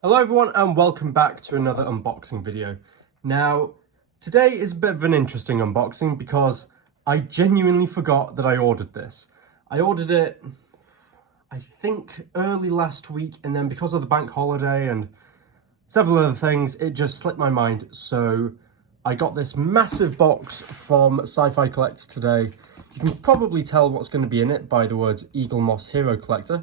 Hello everyone and welcome back to another unboxing video. Now, today is a bit of an interesting unboxing because I genuinely forgot that I ordered this. I ordered it, I think, early last week, and then because of the bank holiday and several other things, it just slipped my mind. So I got this massive box from Sci-Fi Collector today. You can probably tell what's going to be in it by the words Eagle Moss Hero Collector,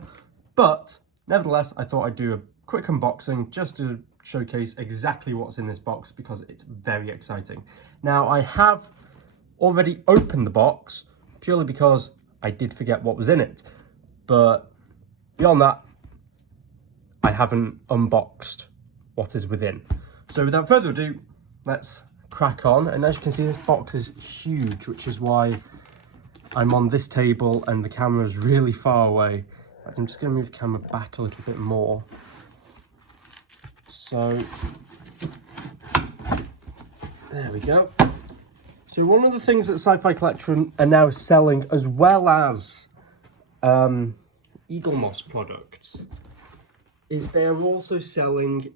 but nevertheless, I thought I'd do a quick unboxing just to showcase exactly what's in this box because it's very exciting. Now, I have already opened the box purely because I did forget what was in it, but beyond that, I haven't unboxed what is within. So without further ado, let's crack on. And as you can see, this box is huge, which is why I'm on this table and the camera is really far away. I'm just going to move the camera back a little bit more. So, there we go. So one of the things that Sci-Fi Collector are now selling, as well as Eagle Moss products, is they're also selling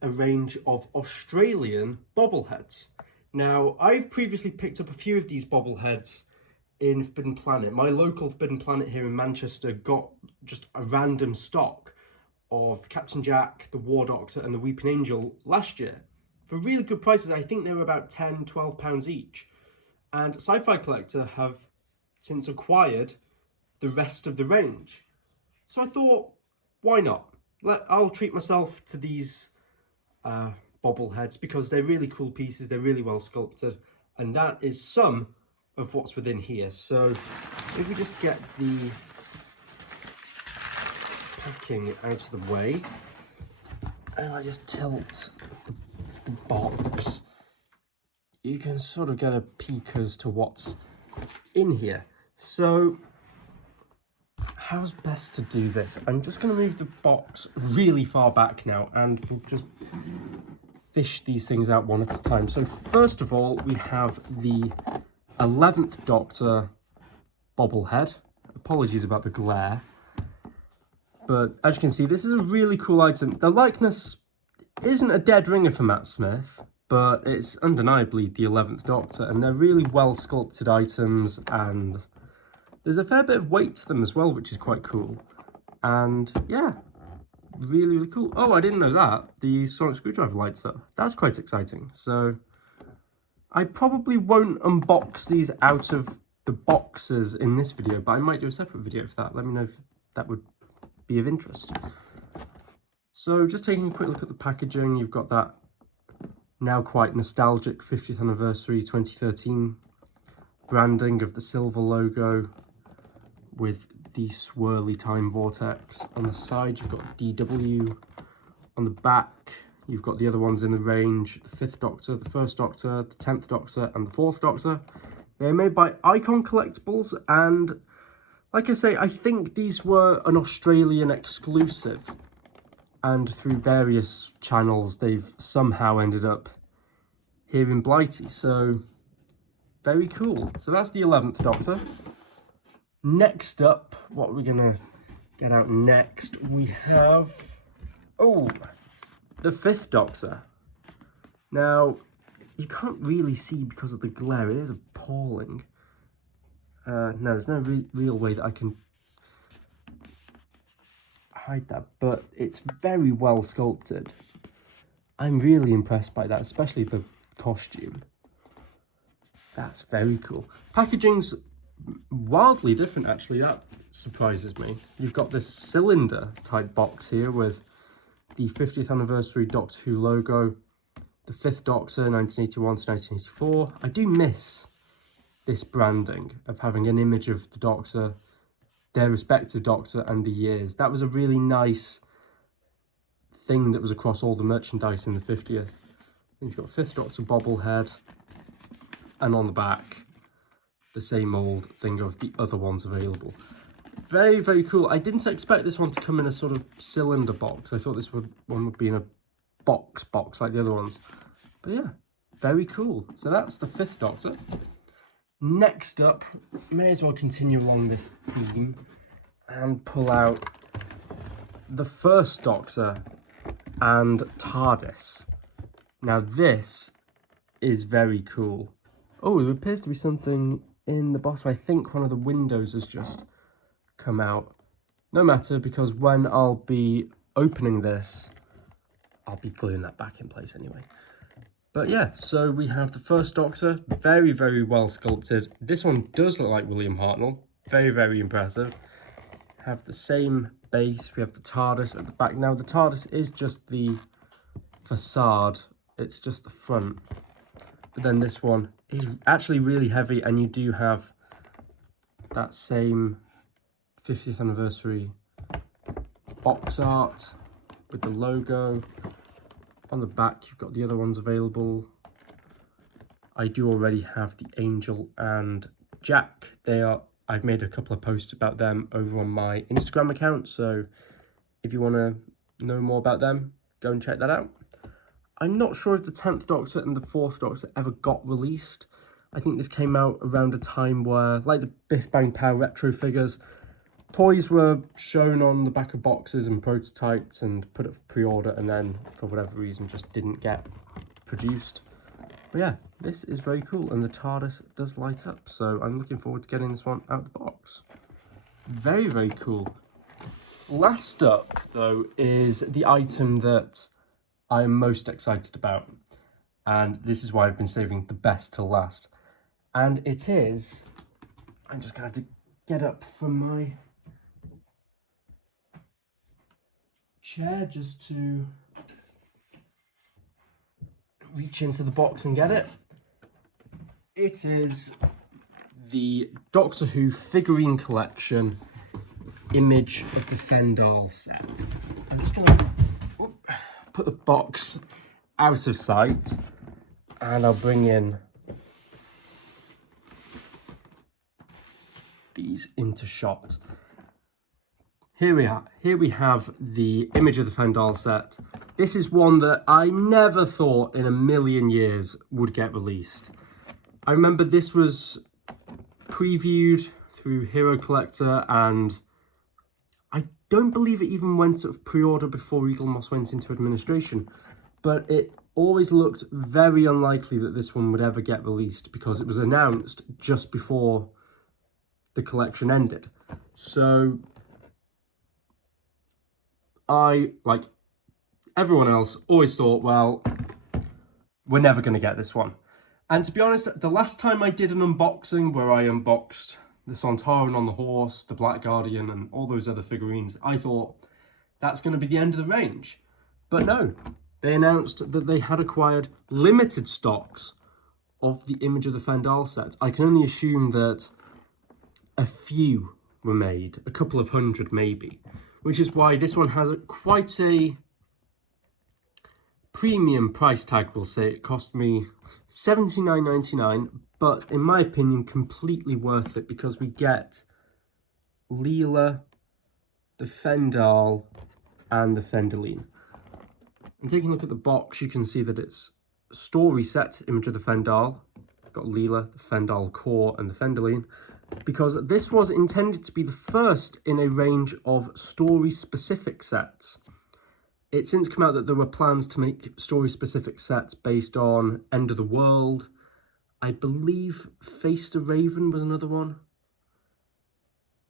a range of Australian bobbleheads. Now, I've previously picked up a few of these bobbleheads in Forbidden Planet. My local Forbidden Planet here in Manchester got just a random stock of Captain Jack, the War Doctor and the Weeping Angel last year for really good prices. I think they were about £10–12 each. And Sci-Fi Collector have since acquired the rest of the range. So I thought, why not? I'll treat myself to these bobbleheads because they're really cool pieces, they're really well sculpted, and that is some of what's within here. So if we just get the packing out of the way and I just tilt the box, you can sort of get a peek as to what's in here. So how's best to do this? I'm just going to move the box really far back now and we'll just fish these things out one at a time. So first of all, we have the 11th Doctor bobblehead. Apologies about the glare. But as you can see, this is a really cool item. The likeness isn't a dead ringer for Matt Smith, but it's undeniably the 11th Doctor, and they're really well sculpted items, and there's a fair bit of weight to them as well, which is quite cool. And yeah, really, really cool. Oh, I didn't know that. The sonic screwdriver lights up. That's quite exciting. So I probably won't unbox these out of the boxes in this video, but I might do a separate video for that. Let me know if that would be of interest. So just taking a quick look at the packaging, you've got that now quite nostalgic 50th anniversary 2013 branding of the silver logo with the swirly time vortex. On the side you've got DW, on the back you've got the other ones in the range, the 5th Doctor, the 1st Doctor, the 10th Doctor and the 4th Doctor. They're made by Icon Collectibles, and like I say, I think these were an Australian exclusive, and through various channels they've somehow ended up here in Blighty, so very cool. So that's the 11th Doctor. Next up, what we're gonna get out next, we have, oh, the 5th Doctor. Now, you can't really see because of the glare, it is appalling. No, there's no real way that I can hide that, but it's very well sculpted. I'm really impressed by that, especially the costume. That's very cool. Packaging's wildly different, actually. That surprises me. You've got this cylinder type box here with the 50th anniversary Doctor Who logo, the 5th Doctor 1981 to 1984. I do miss this branding of having an image of the Doctor, their respective Doctor and the years. That was a really nice thing that was across all the merchandise in the 50th. And you've got 5th Doctor bobblehead, and on the back the same old thing of the other ones available. Very, very cool. I didn't expect this one to come in a sort of cylinder box. I thought this one would be in a box like the other ones. But yeah, very cool. So that's the 5th Doctor. Next up, may as well continue along this theme and pull out the 1st Doctor and TARDIS. Now this is very cool. Oh, there appears to be something in the box. I think one of the windows has just come out. No matter, because when I'll be opening this, I'll be gluing that back in place anyway. But yeah, so we have the first Doctor, very, very well sculpted. This one does look like William Hartnell, very, very impressive. Have the same base, we have the TARDIS at the back. Now the TARDIS is just the facade, it's just the front. But then this one is actually really heavy, and you do have that same 50th anniversary box art with the logo. On the back, you've got the other ones available. I do already have the Angel and Jack. I've made a couple of posts about them over on my Instagram account, so if you want to know more about them, go and check that out. I'm not sure if the 10th Doctor and the 4th Doctor ever got released. I think this came out around a time where, like the Biff Bang Pow retro figures, toys were shown on the back of boxes and prototyped and put up for pre-order, and then for whatever reason just didn't get produced. But yeah, this is very cool, and the TARDIS does light up, so I'm looking forward to getting this one out of the box. Very, very cool. Last up, though, is the item that I'm most excited about, and this is why I've been saving the best till last. And it is, I'm just going to have to get up from my chair just to reach into the box and get it. It is the Doctor Who Figurine Collection Image of the Fendal set. I'm just going to put the box out of sight, and I'll bring in these into shot. Here we are. Here we have the Image of the Fendal set. This is one that I never thought in a million years would get released. I remember this was previewed through Hero Collector, and I don't believe it even went sort of pre-order before Eaglemoss went into administration, but it always looked very unlikely that this one would ever get released because it was announced just before the collection ended. So I, like everyone else, always thought, well, we're never going to get this one. And to be honest, the last time I did an unboxing where I unboxed the Sontaran on the horse, the Black Guardian, and all those other figurines, I thought that's going to be the end of the range. But no, they announced that they had acquired limited stocks of the Image of the Fendal set. I can only assume that a few were made, a couple of hundred maybe, which is why this one has quite a premium price tag, we'll say. It cost me $79.99, but in my opinion, completely worth it because we get Leela, the Fendal, and the Fendaline. And taking a look at the box, you can see that it's a story set, Image of the Fendal. Got Leela, the Fendal Core, and the Fendaline, because this was intended to be the first in a range of story-specific sets. It's since come out that there were plans to make story-specific sets based on End of the World. I believe Face the Raven was another one.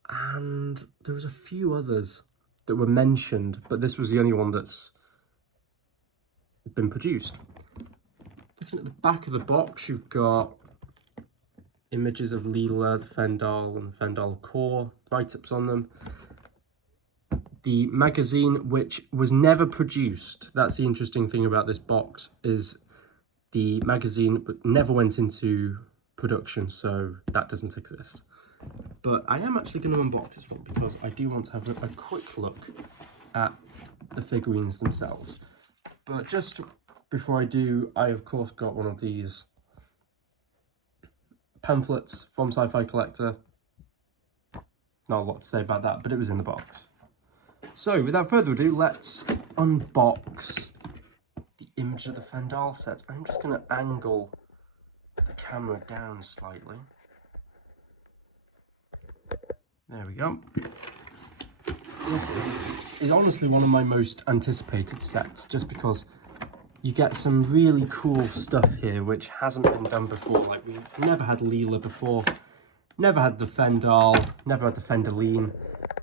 And there was a few others that were mentioned, but this was the only one that's been produced. Looking at the back of the box, you've got images of Leela, the Fendal, and the Fendal Core, write-ups on them. The magazine, which was never produced. That's the interesting thing about this box, is the magazine never went into production, so that doesn't exist. But I am actually going to unbox this one because I do want to have a quick look at the figurines themselves. But just before I do, I of course got one of these pamphlets from Sci-Fi Collector. Not a lot to say about that, but it was in the box. So without further ado, let's unbox the Image of the Fendal set. I'm just going to angle the camera down slightly. There we go. this is honestly one of my most anticipated sets, just because you get some really cool stuff here which hasn't been done before. Like, we've never had Leela before, never had the Fendal, never had the Fendaline.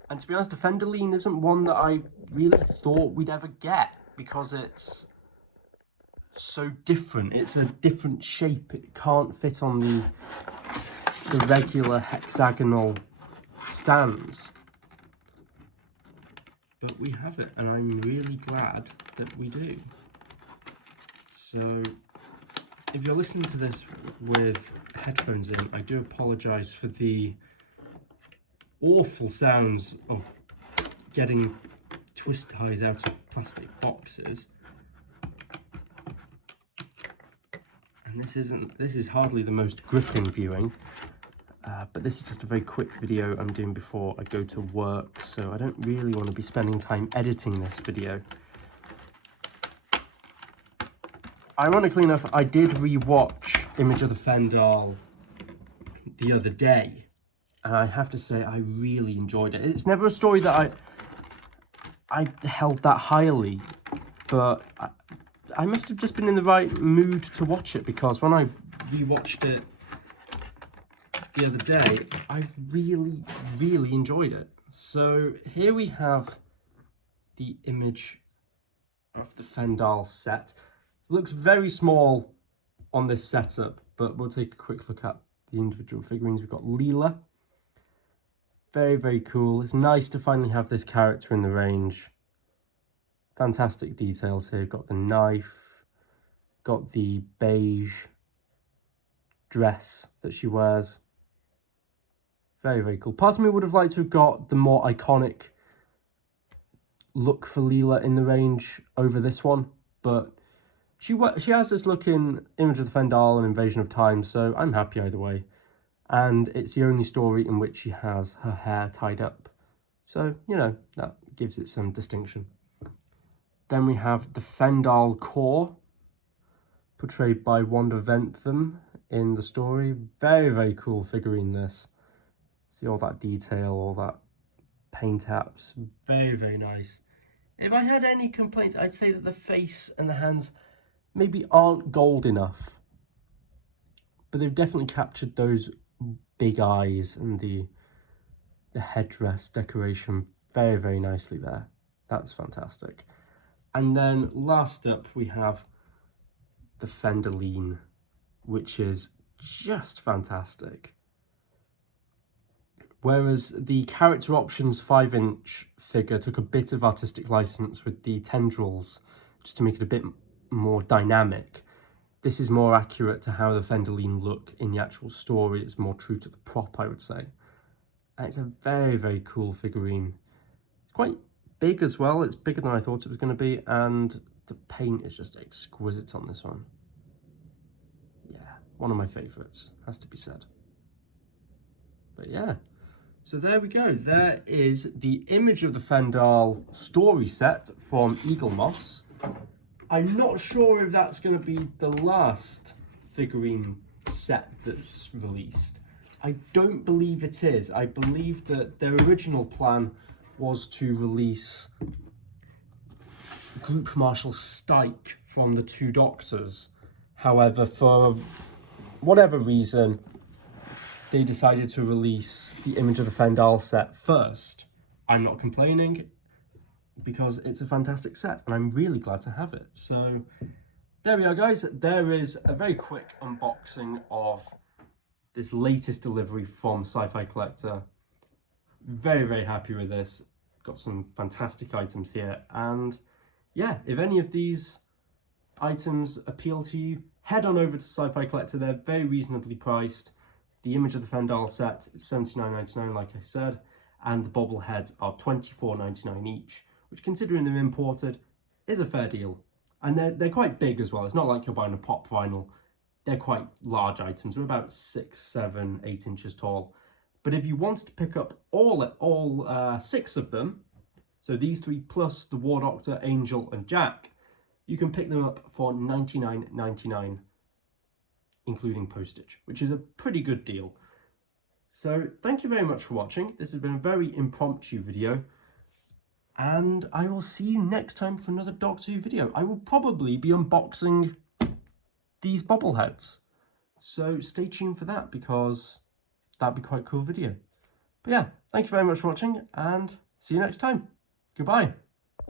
And to be honest, the Fendaline isn't one that I really thought we'd ever get, because it's so different. It's a different shape. It can't fit on the regular hexagonal stands. But we have it, and I'm really glad that we do. So if you're listening to this with headphones in, I do apologise for the awful sounds of getting twist ties out of plastic boxes. And this is hardly the most gripping viewing, but this is just a very quick video I'm doing before I go to work, so I don't really want to be spending time editing this video. Ironically enough, I did re-watch Image of the Fendal the other day, and I have to say I really enjoyed it. It's never a story that I held that highly, but I must have just been in the right mood to watch it, because when I re-watched it the other day, I really, really enjoyed it. So here we have the Image of the Fendal set. It looks very small on this setup, but we'll take a quick look at the individual figurines. We've got Leela. Very, very cool. It's nice to finally have this character in the range. Fantastic details here. Got the knife, got the beige dress that she wears. Very, very cool. Part of me would have liked to have got the more iconic look for Leela in the range over this one, but she has this look in Image of the Fendal and Invasion of Time, so I'm happy either way. And it's the only story in which she has her hair tied up, so, you know, that gives it some distinction. Then we have the Fendal Core, portrayed by Wanda Ventham in the story. Very, very cool figurine, this. See all that detail, all that paint apps. Very, very nice. If I had any complaints, I'd say that the face and the hands maybe aren't gold enough, but they've definitely captured those big eyes and the headdress decoration very, very nicely there. That's fantastic. And then last up, we have the Fendaline, which is just fantastic. Whereas the Character Options 5-inch figure took a bit of artistic license with the tendrils, just to make it a bit more dynamic, this is more accurate to how the Fendaline look in the actual story. It's more true to the prop, I would say. And it's a very, very cool figurine. It's quite big as well. It's bigger than I thought it was going to be, and the paint is just exquisite on this one. Yeah, one of my favourites, has to be said. But yeah. So there we go. There is the Image of the Fendal story set from Eaglemoss. I'm not sure if that's going to be the last figurine set that's released. I don't believe it is. I believe that their original plan was to release Group Marshal Stike from the Two Doctors. However, for whatever reason, they decided to release the Image of the Fendal set first. I'm not complaining, because it's a fantastic set and I'm really glad to have it. So there we are, guys. There is a very quick unboxing of this latest delivery from Sci-Fi Collector. Very, very happy with this. Got some fantastic items here, and yeah, if any of these items appeal to you, head on over to Sci-Fi Collector. They're very reasonably priced. The Image of the Fendal set is $79.99, like I said, and the Bobble heads are $24.99 each, which, considering they're imported, is a fair deal. And they're quite big as well. It's not like you're buying a pop vinyl. They're quite large items. They're about 6, 7, 8 inches tall. But if you wanted to pick up all 6 of them, so these 3 plus the War Doctor, Angel, and Jack, you can pick them up for $99.99. including postage, which is a pretty good deal. So thank you very much for watching. This has been a very impromptu video. and I will see you next time for another Doctor Who video. I will probably be unboxing these bobbleheads, so stay tuned for that, because that'd be quite a cool video. But yeah, thank you very much for watching, and see you next time. Goodbye.